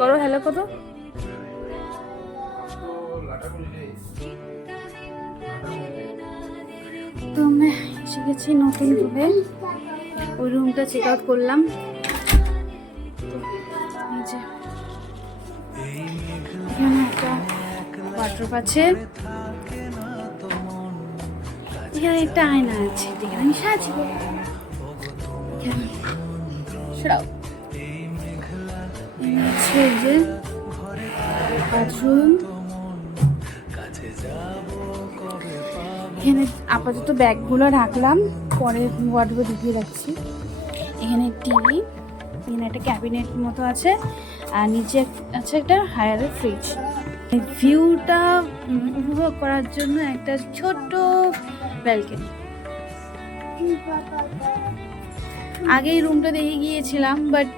করো হ্যালো কত। তো আমরা এসে গেছি নতুন রুমে, ওই রুমটা চেক আউট করলাম। তো এই যে এখানে একটা ওয়ার্ডরোব আছে, এখানে একটা আয়না আছে যেখানে আমি সাজবো। এখানে সরাও আছে এই যে বাথরুম। এখানে আপাতত ব্যাগগুলো রাখলাম, পরে ওয়ার্ডরোবে ঢুকিয়ে রাখছি। এখানে টিভি, এখানে একটা ক্যাবিনেট মতো আছে, আর নিচে আছে একটা হায়ারের ফ্রিজ। ভিউটা উপভোগ করার জন্য একটা ছোট্ট ব্যালকনি। আগেই রুমটা দেখে গিয়েছিলাম, বাট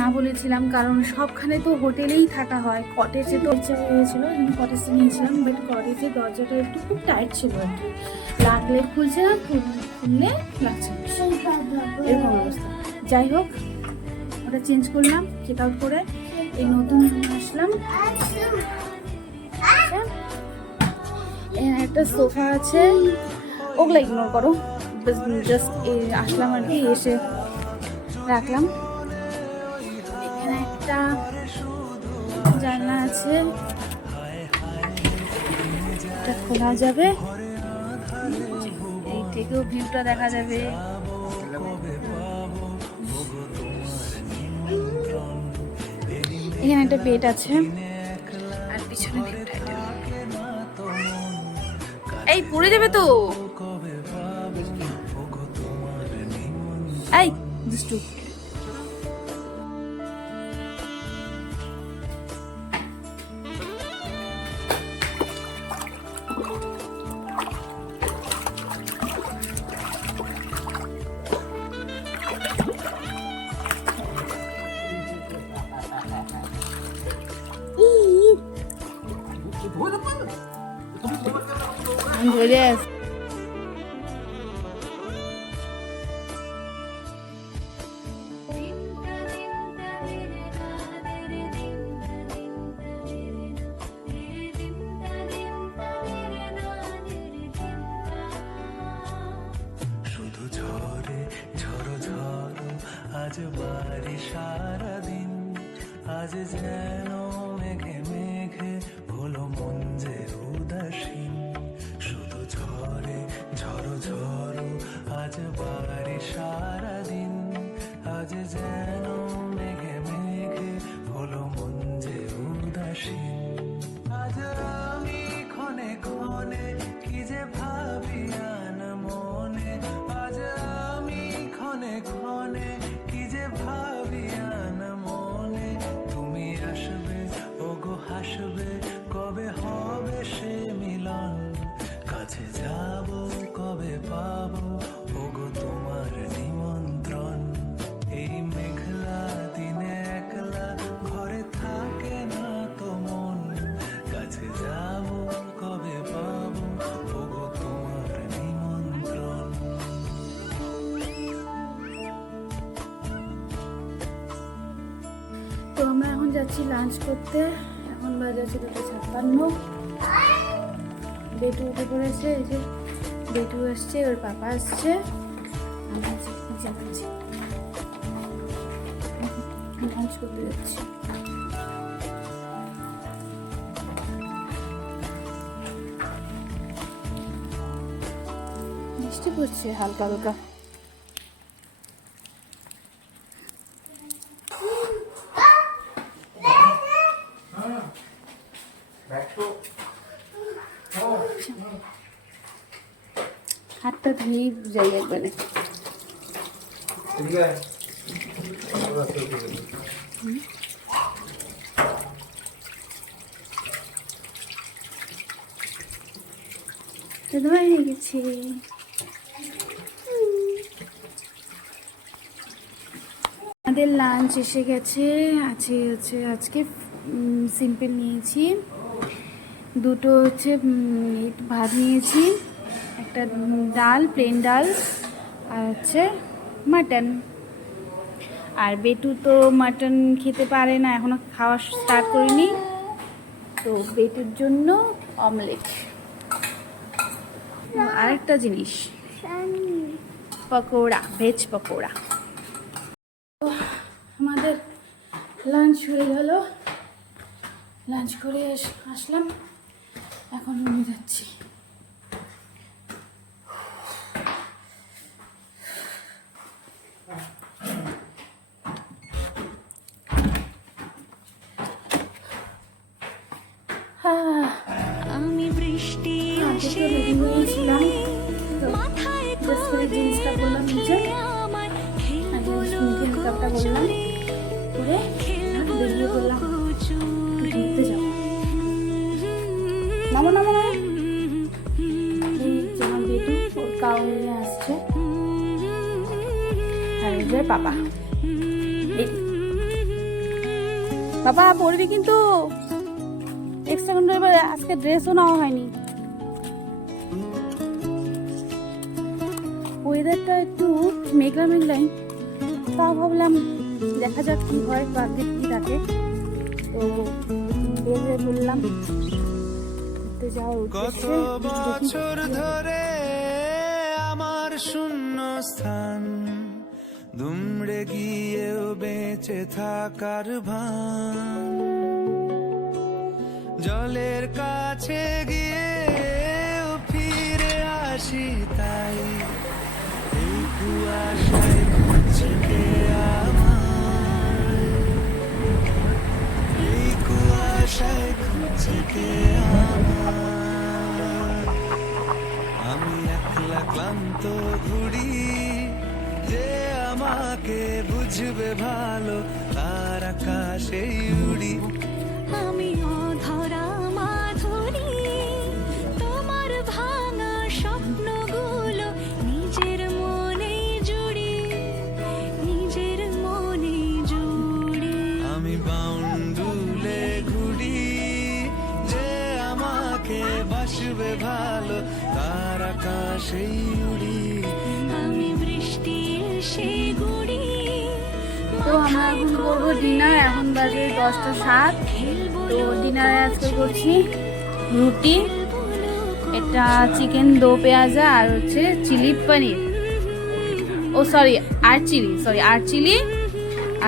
না বলেছিলাম কারণ সবখানে তো হোটেলেই থাকা হয়। কটেজে তো ইচ্ছা হয়েছিল, কিন্তু কটেজে নিয়েছিলাম, বাট কটেজের দরজাটা একটু খুব টাইট ছিল আর কি, লাগলে খুলছে না, খুললে লাগছে এরকম অবস্থা। যাই হোক, ওটা চেঞ্জ করলাম চেক আউট করে, এই নতুন রুমে আসলাম। একটা সোফা আছে, ওগুলো ইগনোর করো, জাস্ট আসলাম আর কি, এসে রাখলাম। এখানে একটা জানলা আছে, এটা খোলা যাবে, এই থেকেও ভিউটা দেখা যাবে। এখানে একটা বেড আছে, আর পিছনে এই পড়ে যাবে তো, এই দুষ্টু। ধরে আস। শুধু ঝরে ঝড়ো ঝড়ো আজ বাড়ি সারাদিন, আজ যেন মেঘে মেঘে হলো মন যে উদাসীন। শুধু ঝরে ঝড়ো ঝড়ো আজ বাড়ি সারাদিন, আজ যেন মেঘে মেঘে হলো মন যে উদাসীন। আজ আমি ক্ষণে ক্ষণে কি যে ভাবি আন মনে, আজ আমি ক্ষণে ক্ষণে কি যে ভাবি আন মনে। তুমি আসবে ওগো হাসবে, কবে হবে সে মিলন, কাছে যাব কবে পাবো ওগো তোমার নিমন্ত্রণ। এই মেঘলা দিনে একলা ঘরে থাকে না তো মন, কাছে যাব কবে পাবো ওগো তোমার নিমন্ত্রণ। তো আমরা এখন যাচ্ছি লাঞ্চ করতে, এখন বাজে আছে 2:56। বেটু উঠে পড়েছে, এই যে বেটু আসছে, ওর পাপা আসছে, লাঞ্চ করতে যাচ্ছি। বৃষ্টি পড়ছে হালকা হালকা। হাতটা ধুয়ে যাই একবারে। ধোয়া হয়ে গেছে। আমাদের লাঞ্চ এসে গেছে, হচ্ছে আজকে সিম্পল নিয়েছি, দুটো হচ্ছে ভাত নিয়েছি, একটা ডাল, প্লেন ডাল, আর হচ্ছে মাটন। আর বেটু তো মাটন খেতে পারে না, এখনো খাওয়া স্টার্ট করিনি, তো বেটুর জন্য অমলেট। আরেকটা জিনিস, পকোড়া, ভেজ পকোড়া। আমাদের লাঞ্চ হয়ে গেল, লাঞ্চ করে আসলাম, এখন রুমে যাচ্ছি। আমি বৃষ্টি আজকে রেডি হয়েছিলাম, তো জাস্ট করে জিন্সটা করলাম নিচে, আর মেকআপটা করলাম করে বেরিয়ে পড়লাম ঘুরতে যাবো। নামো নামো নামো। এই যেমন বেটু ওর কাউ নিয়ে আসছে, আর এই যে পাপা। বাবা পড়বি কিন্তু, এক সেকেন্ড, এবার আজকে ড্রেসও নেওয়া হয়নি। ওয়েদারটা একটু মেঘলা মেঘলাই, তাও ভাবলাম দেখা যাক কি হয়, ভাগ্যে কি থাকে। তো বেরিয়ে বললাম ঘুরতে যাওয়ার কত উদ্দেশ্যে। বছর ধরে আমার শূন্য স্থান দুমড়ে গিয়েও বেঁচে থাকার ভান, জলের কাছে গিয়েও ফিরে আসি তাই, এই কুয়াশায় খুঁজছে কে আমায়, এই কুয়াশায় খুঁজছে কে আমায়। আমি একলা ক্লান্ত ঘুরি, যে আমাকে বুঝবে ভালো, তার আকাশেই উড়ি। আমি অধরা মাধুরী, তোমার ভাঙা স্বপ্নগুলো নিজের মনে জুড়ি, নিজের মনে জুড়ি। আমি বাউন্ডুলে ঘুরি, যে আমাকে বাসবে ভালো, তার আকাশেই উড়ি। আমি বৃষ্টি এসে গুড়ি, তো আমরা এখন করবো ডিনার, এখন বাজে 10:07। তো ডিনারে আজকে করছি রুটি, এটা চিকেন দো পেঁয়াজা, আর হচ্ছে চিলি পনির, ও সরি আর চিলি,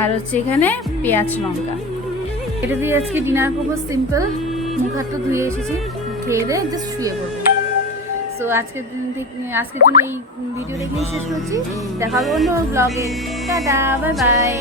আর হচ্ছে এখানে পেঁয়াজ লঙ্কা। এটা দিয়ে আজকে ডিনার করবো, সিম্পল। মুখ হাত তো ধুয়ে এসেছি, খেয়ে দিয়ে জাস্ট শুয়ে পড়বো। সো আজকের জন্য এই ভিডিওটা এখানেই শেষ করছি, দেখা হবে অন্য ব্লগে। Tata, bye bye.